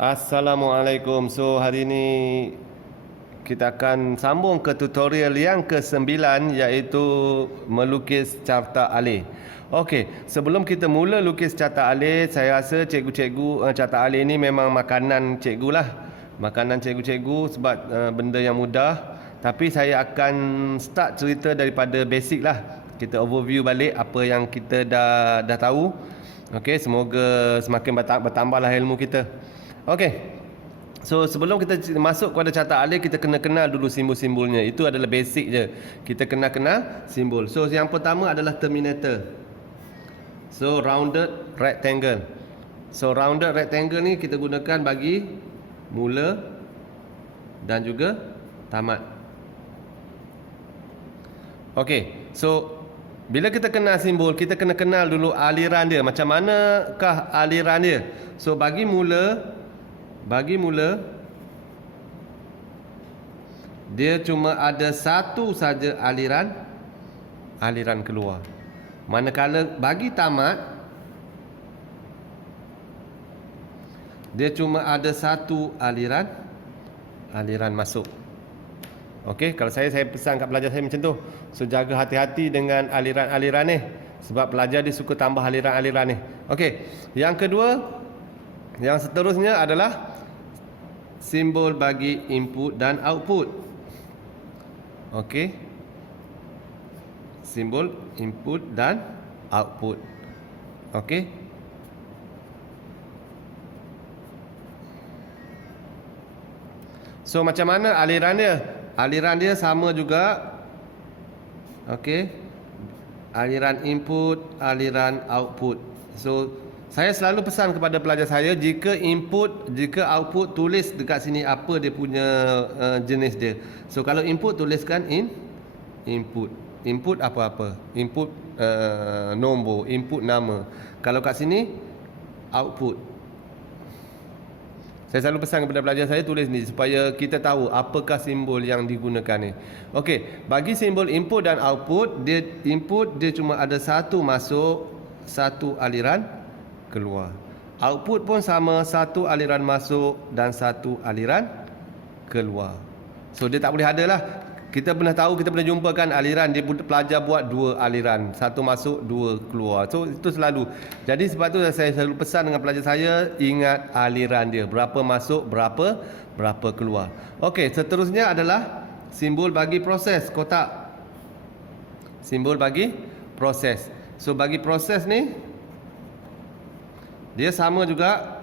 Assalamualaikum. So hari ini kita akan sambung ke tutorial yang ke-9 iaitu melukis carta alih. Okey, sebelum kita mula lukis carta alih, saya rasa cikgu-cikgu carta alih ini memang makanan cikgu lah. Makanan cikgu-cikgu sebab benda yang mudah. Tapi saya akan start cerita daripada basic lah. Kita overview balik apa yang kita dah tahu. Okey, semoga semakin bertambahlah ilmu kita. Okey. So sebelum kita masuk kepada carta alih, kita kena kenal dulu simbol-simbolnya. Itu adalah basic je. Kita kena kenal simbol. So yang pertama adalah terminator. So rounded rectangle. So rounded rectangle ni kita gunakan bagi mula dan juga tamat. Okey. So bila kita kenal simbol, kita kena kenal dulu aliran dia. Macam manakah aliran dia? So bagi mula dia cuma ada satu saja aliran keluar. Manakala bagi tamat dia cuma ada satu aliran masuk. Okey, kalau saya pesan kat pelajar saya macam tu. So jaga hati-hati dengan aliran-aliran ni sebab pelajar dia suka tambah aliran-aliran ni. Okey, yang kedua, yang seterusnya adalah simbol bagi input dan output. Okey. Simbol input dan output. Okey. So macam mana aliran dia? Aliran dia sama juga. Okey. Aliran input, aliran output. So saya selalu pesan kepada pelajar saya, jika output, tulis dekat sini apa dia punya jenis dia. So kalau input, tuliskan input. Input apa-apa. Input nombor, input nama. Kalau kat sini output. Saya selalu pesan kepada pelajar saya, tulis ni supaya kita tahu apakah simbol yang digunakan ni. Okey, bagi simbol input dan output, input dia cuma ada satu masuk, satu aliran keluar. Output pun sama, satu aliran masuk dan satu aliran keluar. So dia tak boleh ada lah. Kita pernah tahu, kita pernah jumpa kan aliran, dia pelajar buat dua aliran, satu masuk, dua keluar. So itu selalu. Jadi sebab tu saya selalu pesan dengan pelajar saya, ingat aliran dia, berapa masuk, berapa keluar. Okey, seterusnya adalah simbol bagi proses, kotak. Simbol bagi proses. So bagi proses ni dia sama juga.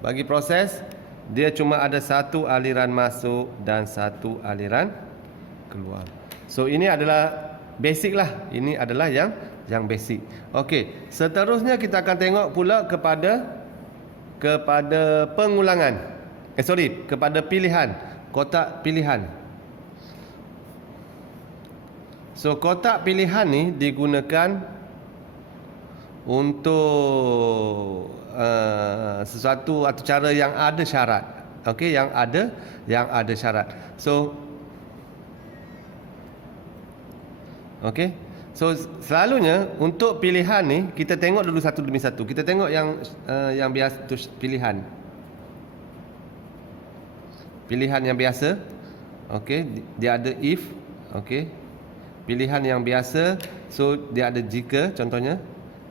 Bagi proses dia cuma ada satu aliran masuk dan satu aliran keluar. So ini adalah basic lah. Ini adalah yang basic. Okey, seterusnya kita akan tengok pula kepada pengulangan. Kepada pilihan, kotak pilihan. So kotak pilihan ni digunakan untuk sesuatu atau cara yang ada syarat. Okey, yang ada syarat. So okey. So selalunya untuk pilihan ni kita tengok dulu satu demi satu. Kita tengok yang biasa tu, pilihan. Pilihan yang biasa. Okey, dia ada if. Okey. Pilihan yang biasa, so dia ada jika contohnya.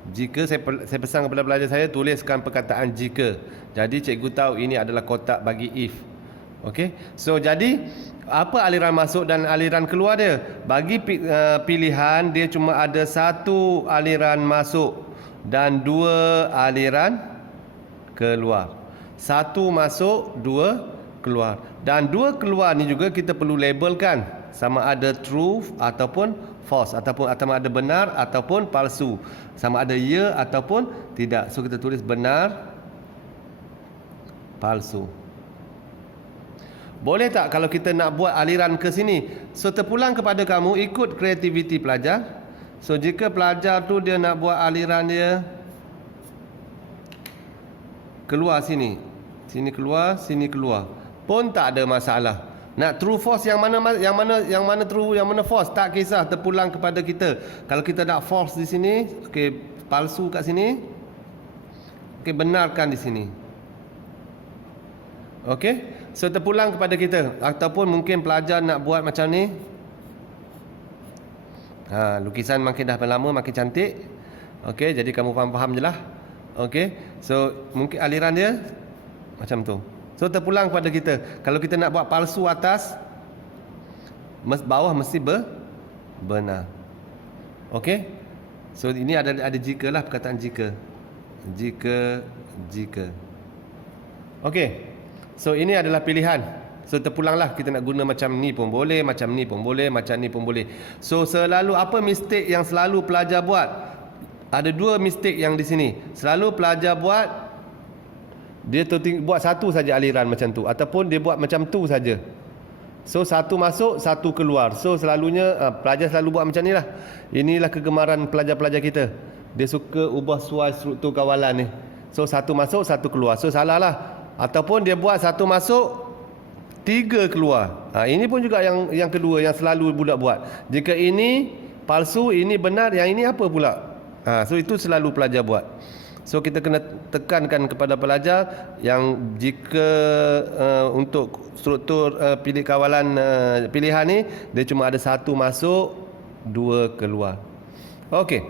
Jika saya pesan kepada pelajar saya, tuliskan perkataan jika. Jadi cikgu tahu ini adalah kotak bagi if. Okey. So jadi apa aliran masuk dan aliran keluar dia? Bagi pilihan dia cuma ada satu aliran masuk dan dua aliran keluar. Satu masuk, dua keluar. Dan dua keluar ni juga kita perlu labelkan sama ada true ataupun false, ataupun ada benar ataupun palsu, sama ada ya ataupun tidak. So kita tulis benar, palsu. Boleh tak kalau kita nak buat aliran ke sini? So terpulang kepada kamu, ikut kreativiti pelajar. So jika pelajar tu dia nak buat aliran dia keluar sini, sini keluar, sini keluar, pun tak ada masalah. Nak true false yang mana true, yang mana false, tak kisah, terpulang kepada kita. Kalau kita nak false di sini, okey, palsu kat sini, okey, benarkan di sini. Okey, so terpulang kepada kita. Ataupun mungkin pelajar nak buat macam ni. Lukisan makin dah lama makin cantik. Okey, jadi kamu faham-faham je lah. Okey, so mungkin aliran dia macam tu. So terpulang kepada kita. Kalau kita nak buat palsu atas, bawah mesti benar. Okey, so ini ada jika lah, perkataan jika. Jika. Okey. So ini adalah pilihan. So terpulanglah, kita nak guna macam ni pun boleh, macam ni pun boleh, macam ni pun boleh. So selalu apa mistake yang selalu pelajar buat? Ada dua mistake yang di sini. Selalu pelajar buat, dia buat satu saja aliran macam tu, ataupun dia buat macam tu saja. So satu masuk, satu keluar. So selalunya pelajar selalu buat macam ni lah. Inilah kegemaran pelajar-pelajar kita. Dia suka ubah suai struktur kawalan ni. So satu masuk, satu keluar. So salah lah. Ataupun dia buat satu masuk, tiga keluar. Ini pun juga yang kedua yang selalu budak buat. Jika ini palsu, ini benar, yang ini apa pula? So itu selalu pelajar buat. So kita kena tekankan kepada pelajar yang jika untuk struktur pilih kawalan pilihan ni, dia cuma ada satu masuk, dua keluar. Okey.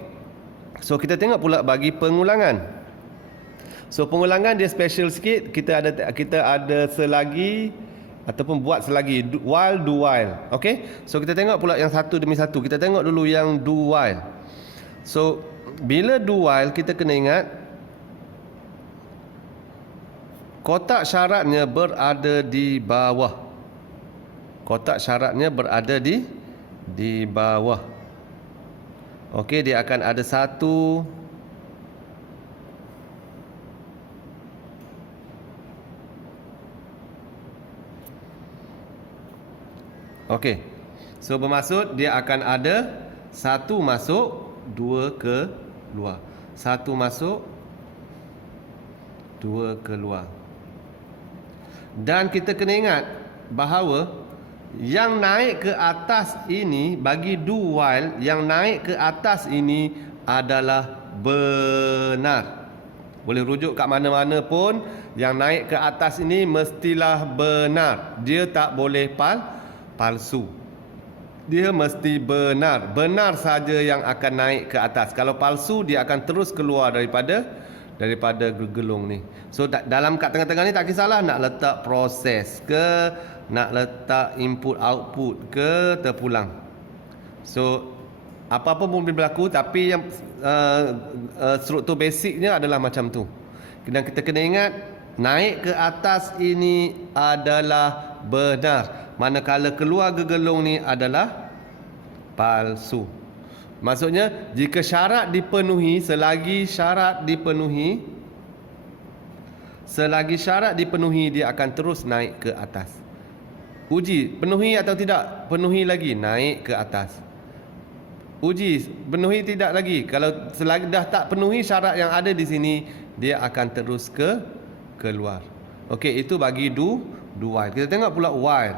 So kita tengok pula bagi pengulangan. So pengulangan dia special sikit. Kita ada selagi ataupun buat selagi, while, do while. Okey. So kita tengok pula yang satu demi satu. Kita tengok dulu yang do while. So bila do while, kita kena ingat kotak syaratnya berada di bawah. Kotak syaratnya berada di bawah. Okey, dia akan ada satu, okey. So bermaksud dia akan ada satu masuk, dua keluar. Satu masuk, dua keluar. Dan kita kena ingat bahawa yang naik ke atas ini, bagi do while, yang naik ke atas ini adalah benar. Boleh rujuk kat mana-mana pun, yang naik ke atas ini mestilah benar. Dia tak boleh palsu. Dia mesti benar. Benar saja yang akan naik ke atas. Kalau palsu, dia akan terus keluar daripada gelung ni. So dalam kat tengah-tengah ni tak kisahlah nak letak proses ke, nak letak input output ke, terpulang. So apa-apa pun boleh berlaku, tapi yang struktur basicnya adalah macam tu. Dan kita kena ingat, naik ke atas ini adalah benar, manakala keluar gegelung ni adalah palsu. Maksudnya jika syarat dipenuhi, selagi syarat dipenuhi, dia akan terus naik ke atas. Uji penuhi atau tidak, penuhi lagi, naik ke atas. Uji penuhi tidak lagi, kalau selagi dah tak penuhi syarat yang ada di sini, dia akan terus keluar. Okey, itu bagi do while. Kita tengok pula while.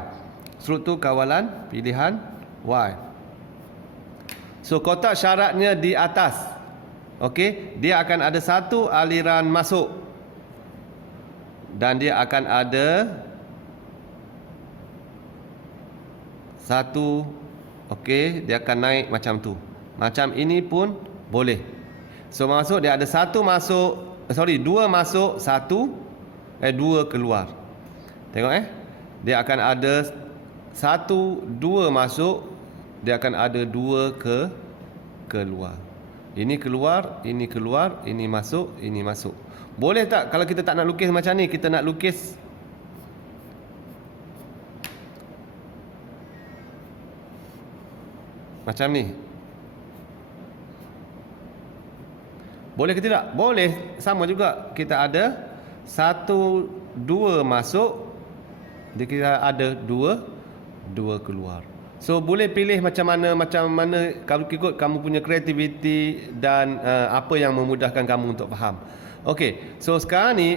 Struktur kawalan pilihan while. So kotak syaratnya di atas. Okey, dia akan ada satu aliran masuk. Dan dia akan ada satu, okey, dia akan naik macam tu. Macam ini pun boleh. So maksud dia ada satu masuk, dua masuk, dua keluar. Tengok dia akan ada satu, dua masuk, dia akan ada dua keluar. Ini keluar, ini keluar, ini masuk, ini masuk. Boleh tak kalau kita tak nak lukis macam ni, kita nak lukis macam ni? Boleh ke tidak? Boleh. Sama juga. Kita ada satu, dua masuk, kita ada dua keluar. So boleh pilih macam mana kalau ikut kamu punya kreativiti dan apa yang memudahkan kamu untuk faham. Okey, so sekarang ni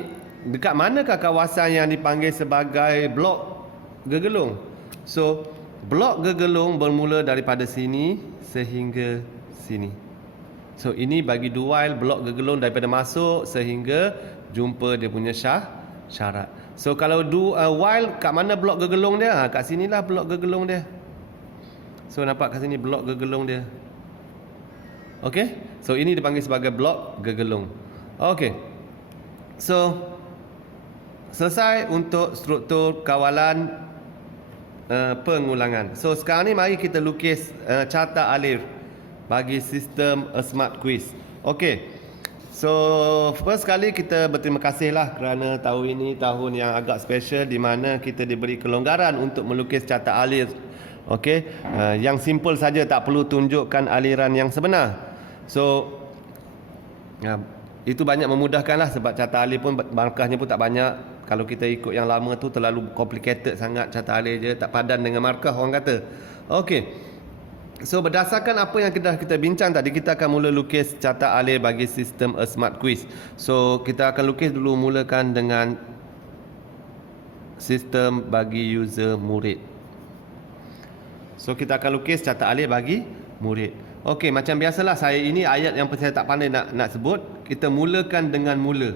dekat manakah kawasan yang dipanggil sebagai blok gegelung? So blok gegelung bermula daripada sini sehingga sini. So ini bagi do while, blok gegelung daripada masuk sehingga jumpa dia punya syarat. So kalau while, kat mana blok gegelung dia? Kat sinilah blok gegelung dia. So nampak kat sini blok gegelung dia. Okey. So ini dipanggil sebagai blok gegelung. Okey. So selesai untuk struktur kawalan pengulangan. So sekarang ni mari kita lukis carta alif bagi sistem smart quiz. Okey. So first sekali kita berterima kasihlah kerana tahun ini tahun yang agak special di mana kita diberi kelonggaran untuk melukis carta alif. Okey, yang simple saja, tak perlu tunjukkan aliran yang sebenar. So itu banyak memudahkanlah sebab carta alif pun markahnya pun tak banyak. Kalau kita ikut yang lama tu terlalu complicated sangat, carta alif je tak padan dengan markah orang kata. Okey. So berdasarkan apa yang kita bincang tadi, kita akan mula lukis carta alif bagi sistem smart quiz. So kita akan lukis dulu, mulakan dengan sistem bagi user murid. So kita akan lukis carta alif bagi murid. Okey, macam biasalah, saya ini ayat yang saya tak pandai nak sebut. Kita mulakan dengan mula.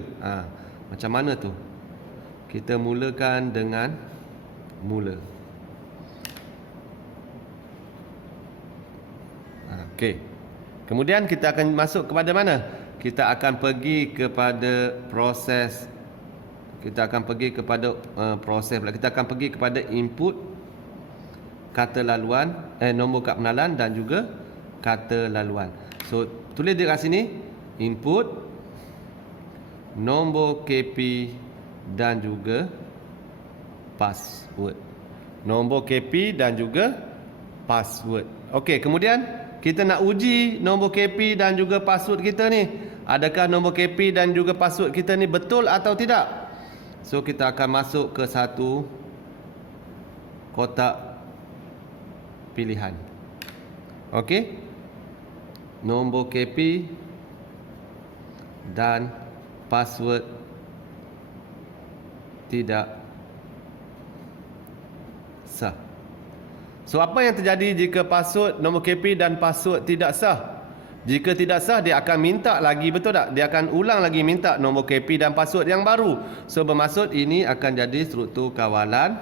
Macam mana tu? Kita mulakan dengan mula. Okey. Kemudian kita akan masuk kepada mana? Kita akan pergi kepada proses. Kita akan pergi kepada proses pula. Kita akan pergi kepada input, kata laluan, nombor kad pengenalan dan juga kata laluan. So tulis dia kat sini, input, nombor KP dan juga password. Nombor KP dan juga password. Okey, kemudian kita nak uji nombor KP dan juga password kita ni. Adakah nombor KP dan juga password kita ni betul atau tidak? So kita akan masuk ke satu kotak pilihan. Okey. Nombor KP dan password tidak sah. So apa yang terjadi jika password, nombor KP dan password tidak sah? Jika tidak sah, dia akan minta lagi, betul tak? Dia akan ulang lagi minta nombor KP dan password yang baru. So bermaksud ini akan jadi struktur kawalan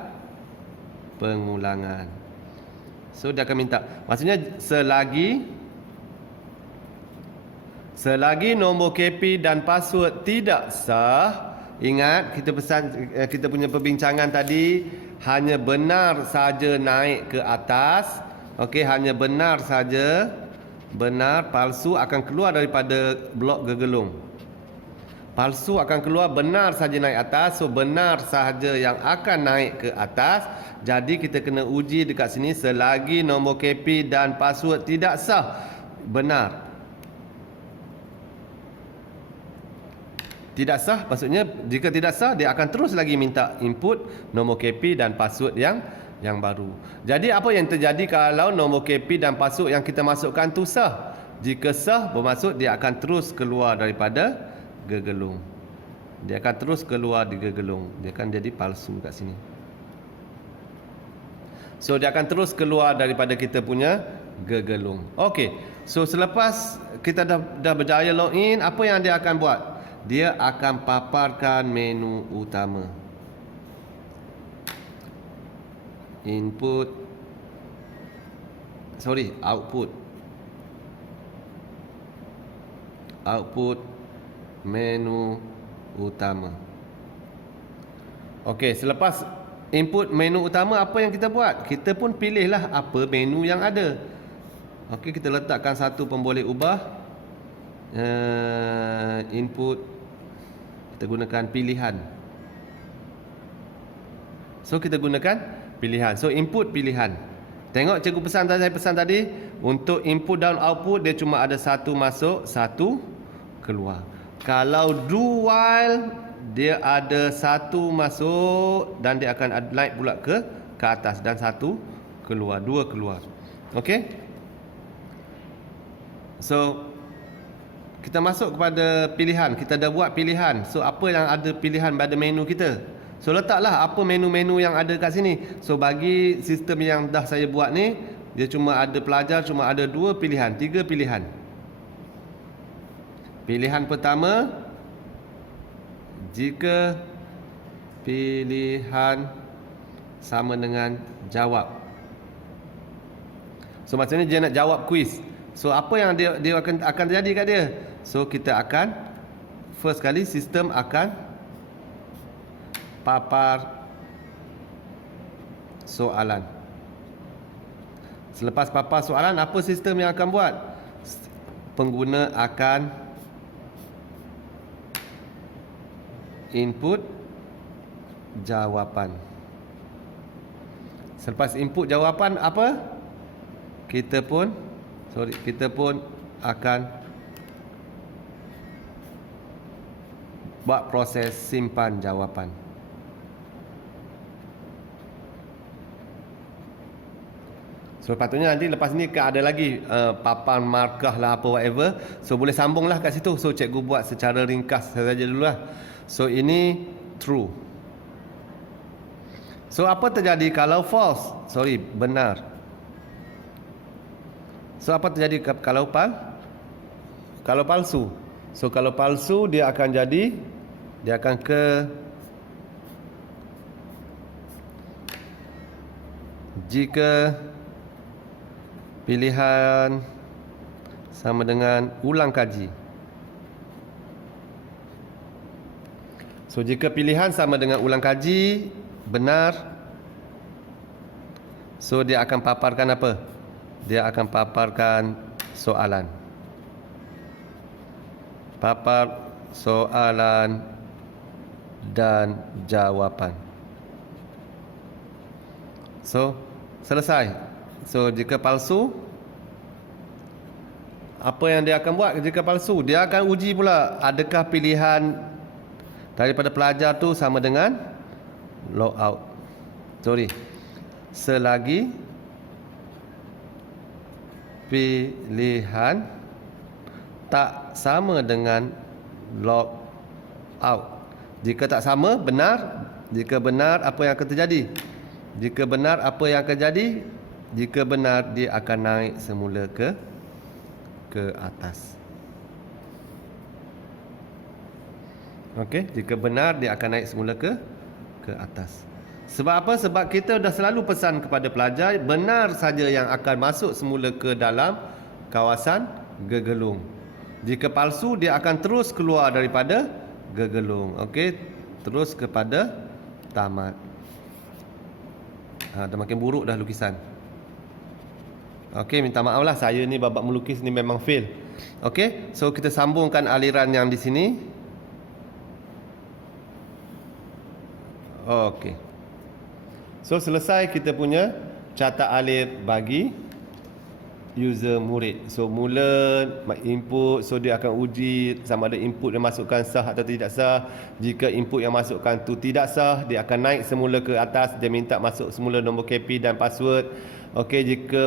pengulangan. So dia akan minta, maksudnya selagi nombor KP dan password tidak sah, ingat kita punya perbincangan tadi, hanya benar saja naik ke atas. Okey, hanya benar saja. Benar, palsu akan keluar daripada blok gegelung. Palsu akan keluar, benar saja naik atas. So benar sahaja yang akan naik ke atas. Jadi kita kena uji dekat sini, selagi nombor KP dan password tidak sah. Benar. Tidak sah, maksudnya jika tidak sah, dia akan terus lagi minta input, nombor KP dan password yang baru. Jadi apa yang terjadi kalau nombor KP dan password yang kita masukkan tu sah? Jika sah, bermaksud dia akan terus keluar daripada gegelung. Dia akan terus keluar di gegelung. Dia akan jadi palsu kat sini. So dia akan terus keluar daripada kita punya gegelung. Okey. So selepas kita dah berjaya login, apa yang dia akan buat? Dia akan paparkan menu utama. Output menu utama. Okey, selepas input menu utama, apa yang kita buat? Kita pun pilihlah apa menu yang ada. Okey, kita letakkan satu pemboleh ubah. Input, kita gunakan pilihan. So kita gunakan pilihan. So input pilihan. Tengok cikgu saya pesan tadi, untuk input dan output dia cuma ada satu masuk, satu keluar. Kalau do while, dia ada satu masuk dan dia akan naik pula ke atas dan satu keluar, dua keluar. Okey? So kita masuk kepada pilihan. Kita dah buat pilihan. So apa yang ada pilihan pada menu kita? So letaklah apa menu-menu yang ada kat sini. So bagi sistem yang dah saya buat ni, dia cuma ada pelajar, cuma ada 2 pilihan, 3 pilihan. Pilihan pertama, jika pilihan sama dengan jawab. So maksudnya dia nak jawab kuis. So apa yang dia akan terjadi kat dia? So kita akan first kali sistem akan papar soalan. Selepas papar soalan, apa sistem yang akan buat? Pengguna akan input jawapan. Selepas input jawapan apa? Kita pun akan buat proses simpan jawapan. So patutnya nanti lepas ni ada lagi papan markah lah apa whatever. So boleh sambunglah kat situ. So cikgu buat secara ringkas saja dululah. So ini true. So apa terjadi kalau false? Sorry, benar. So apa terjadi kalau palsu? So kalau palsu dia akan ke jika pilihan sama dengan ulang kaji. So jika pilihan sama dengan ulang kaji benar, so dia akan paparkan apa? Dia akan paparkan soalan. Papar soalan dan jawapan. So selesai. So jika palsu, apa yang dia akan buat jika palsu? Dia akan uji pula adakah pilihan daripada pelajar tu sama dengan logout. Selagi pilihan tak sama dengan logout. Jika tak sama, benar. Jika benar, apa yang akan terjadi? Jika benar, apa yang akan jadi? Jika benar, dia akan naik semula ke atas. Okey, jika benar dia akan naik semula ke atas. Sebab apa? Sebab kita dah selalu pesan kepada pelajar benar saja yang akan masuk semula ke dalam kawasan gegelung. Jika palsu dia akan terus keluar daripada gegelung. Okey, terus kepada tamat. Dah makin buruk dah lukisan. Okey, minta maaf lah, saya ni babak melukis ni memang fail. Okey, so kita sambungkan aliran yang di sini. Okey. So selesai kita punya catat alir bagi user murid. So mula input, so dia akan uji sama ada input yang masukkan sah atau tidak sah. Jika input yang masukkan tu tidak sah, dia akan naik semula ke atas. Dia minta masuk semula nombor KP dan password. Okey, jika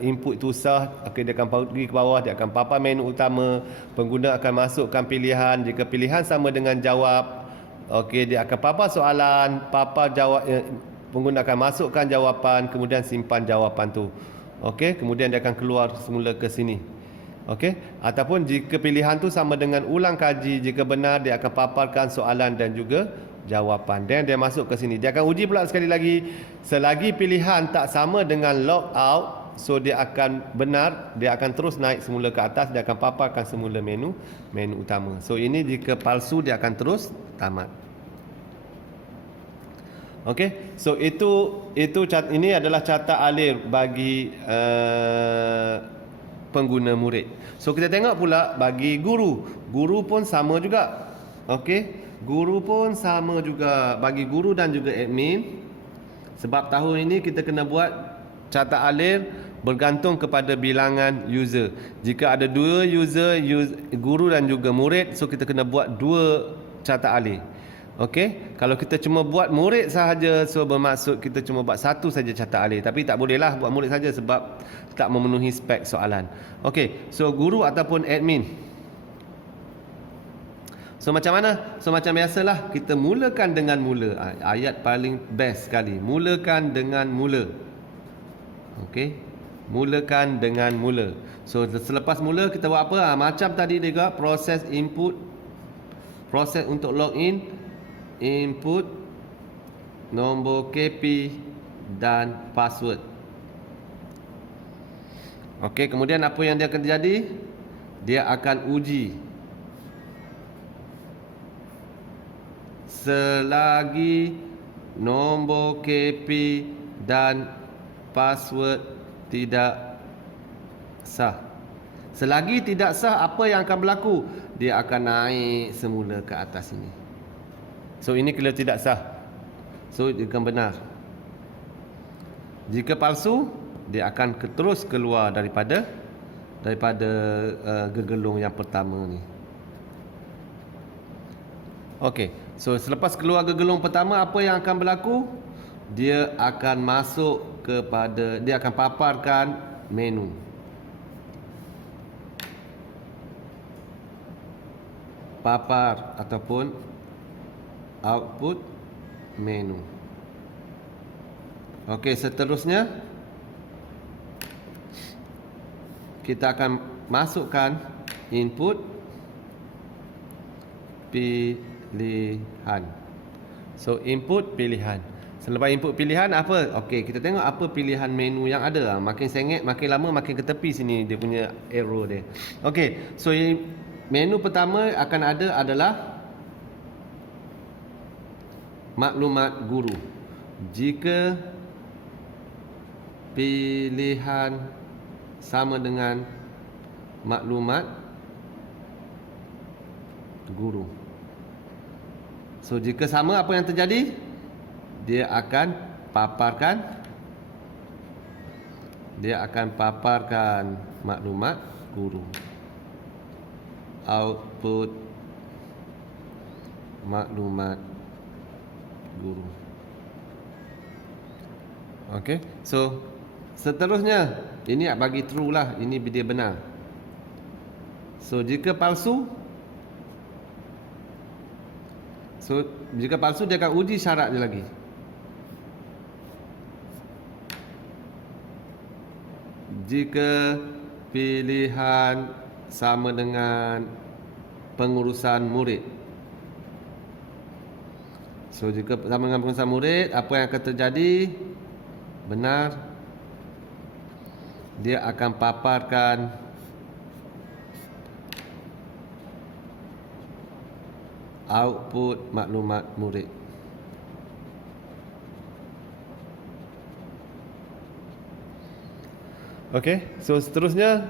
input itu sah, dia akan pergi ke bawah, dia akan papar menu utama. Pengguna akan masukkan pilihan. Jika pilihan sama dengan jawab, okey, dia akan papar soalan, papar jawab. Pengguna akan masukkan jawapan, kemudian simpan jawapan tu. Okey, kemudian dia akan keluar semula ke sini. Okey, ataupun jika pilihan tu sama dengan ulang kaji, jika benar dia akan paparkan soalan dan juga jawapan. Dan dia masuk ke sini. Dia akan uji pula sekali lagi. Selagi pilihan tak sama dengan logout, so dia akan benar, dia akan terus naik semula ke atas, dia akan paparkan semula menu utama. So ini jika palsu dia akan terus tamat. Okey, so ini adalah catat alir bagi pengguna murid. So kita tengok pula bagi guru. Guru pun sama juga. Okey, guru pun sama juga bagi guru dan juga admin. Sebab tahun ini kita kena buat catat alir bergantung kepada bilangan user. Jika ada dua user, guru dan juga murid, so kita kena buat dua catat alir. Okey, kalau kita cuma buat murid sahaja, so bermaksud kita cuma buat satu saja catat alir. Tapi tak bolehlah buat murid saja sebab tak memenuhi spek soalan. Okey, so guru ataupun admin. So macam mana? So macam biasalah, kita mulakan dengan mula. Ayat paling best sekali. Mulakan dengan mula. Okey, mulakan dengan mula. So selepas mula kita buat apa? Macam tadi juga, proses input, proses untuk login, input nombor KP dan password. Okey, kemudian apa yang dia akan terjadi? Dia akan uji selagi nombor KP dan password tidak sah. Selagi tidak sah, apa yang akan berlaku? Dia akan naik semula ke atas ini. So ini kalau tidak sah, so dia akan benar. Jika palsu, dia akan terus keluar daripada gegelung yang pertama ni. Okey, so selepas keluar gegelung pertama, apa yang akan berlaku? Dia akan masuk kepada, dia akan paparkan menu. Papar ataupun output menu. Okey, seterusnya kita akan masukkan input pilihan. So input pilihan. Selepas input pilihan apa? Okey, kita tengok apa pilihan menu yang ada. Makin sengit, makin lama makin ke tepi sini dia punya arrow dia. Okey, so menu pertama akan ada adalah maklumat guru. Jika pilihan sama dengan maklumat guru. So jika sama, apa yang terjadi? Dia akan paparkan maklumat guru. Output maklumat guru. Okey, so seterusnya ini bagi true lah, ini dia benar. So jika palsu, dia akan uji syarat dia lagi. Jika pilihan sama dengan pengurusan murid. So jika sama dengan pengurusan murid, apa yang akan terjadi? Benar. Dia akan paparkan output maklumat murid. Okey, so seterusnya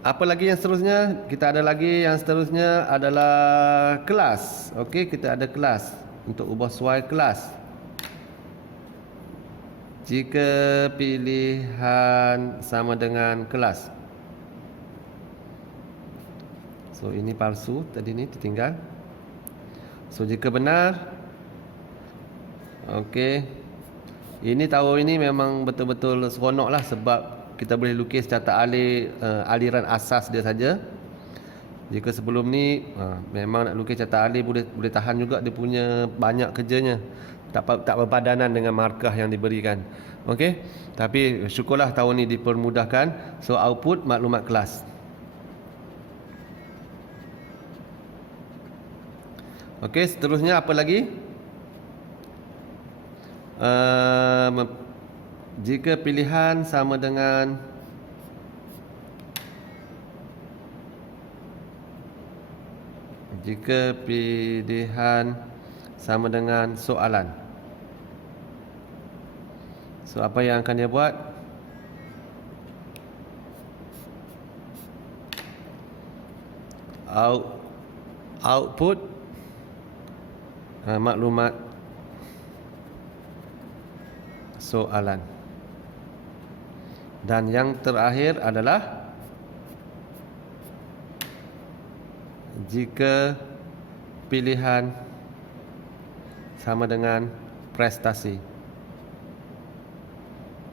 apa lagi yang seterusnya? Kita ada lagi yang seterusnya adalah kelas. Okey, kita ada kelas untuk ubah suai kelas. Jika pilihan sama dengan kelas. So ini palsu, tadi ni tertinggal. So jika benar, okey, ini tahun ini memang betul-betul seronok lah sebab kita boleh lukis catat alih aliran asas dia saja. Jika sebelum ni memang nak lukis catat alih boleh tahan juga, dia punya banyak kerjanya, tak berpadanan dengan markah yang diberikan. Okey, tapi syukurlah tahun ni dipermudahkan. So output maklumat kelas. Okey, seterusnya apa lagi? Jika pilihan sama dengan soalan. So apa yang akan dia buat? Output maklumat soalan. Dan yang terakhir adalah jika pilihan sama dengan prestasi.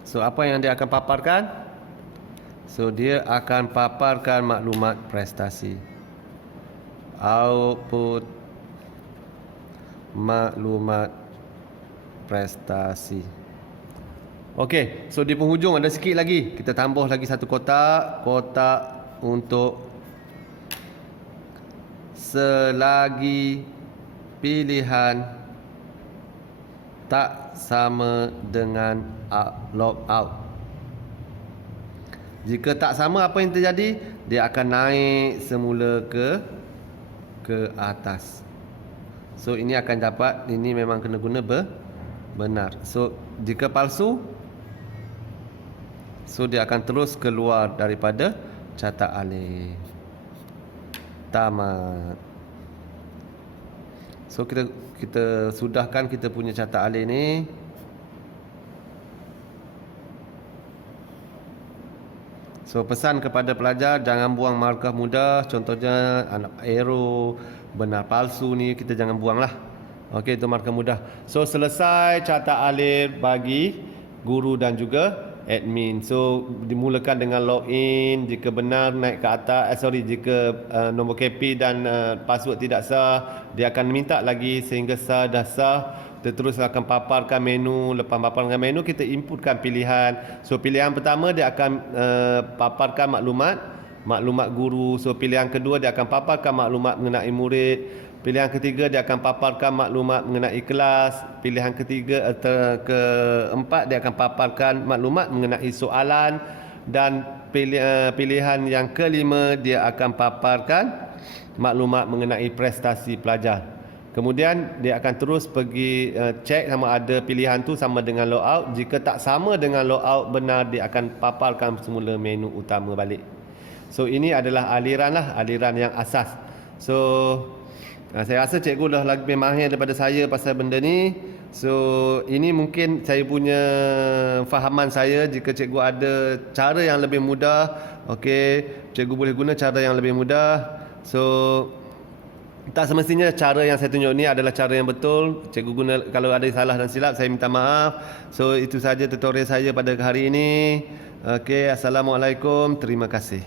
So apa yang dia akan paparkan? So dia akan paparkan maklumat prestasi. Output maklumat prestasi. Okey, so di penghujung ada sikit lagi. Kita tambah lagi satu kotak untuk selagi pilihan tak sama dengan log out. Jika tak sama, apa yang terjadi? Dia akan naik semula ke atas. So ini akan dapat, ini memang kena guna benar. So jika palsu, so dia akan terus keluar daripada carta alih. Tamat. So kita sudahkan kita punya carta alih ni. So pesan kepada pelajar, jangan buang markah mudah. Contohnya arrow, benar palsu ni kita jangan buang lah. Okey, itu markah mudah. So selesai carta alih bagi guru dan juga admin. So dimulakan dengan login. Jika benar naik ke atas, jika nombor KP dan password tidak sah, dia akan minta lagi sehingga sah, dah sah. Kita terus akan paparkan menu. Lepas paparkan menu, kita inputkan pilihan. So pilihan pertama dia akan paparkan maklumat guru. So pilihan kedua dia akan paparkan maklumat mengenai murid. Pilihan ketiga dia akan paparkan maklumat mengenai kelas. Pilihan ketiga keempat dia akan paparkan maklumat mengenai soalan. Dan pilihan yang kelima dia akan paparkan maklumat mengenai prestasi pelajar. Kemudian dia akan terus pergi cek sama ada pilihan tu sama dengan logout. Jika tak sama dengan logout benar, dia akan paparkan semula menu utama balik. So ini adalah aliran yang asas. So saya rasa cikgu dah lebih mahir daripada saya pasal benda ni. So ini mungkin saya punya fahaman saya. Jika cikgu ada cara yang lebih mudah, okey, cikgu boleh guna cara yang lebih mudah. So tak semestinya cara yang saya tunjuk ni adalah cara yang betul. Cikgu guna, kalau ada salah dan silap saya minta maaf. So itu saja tutorial saya pada hari ini. Okey, assalamualaikum, terima kasih.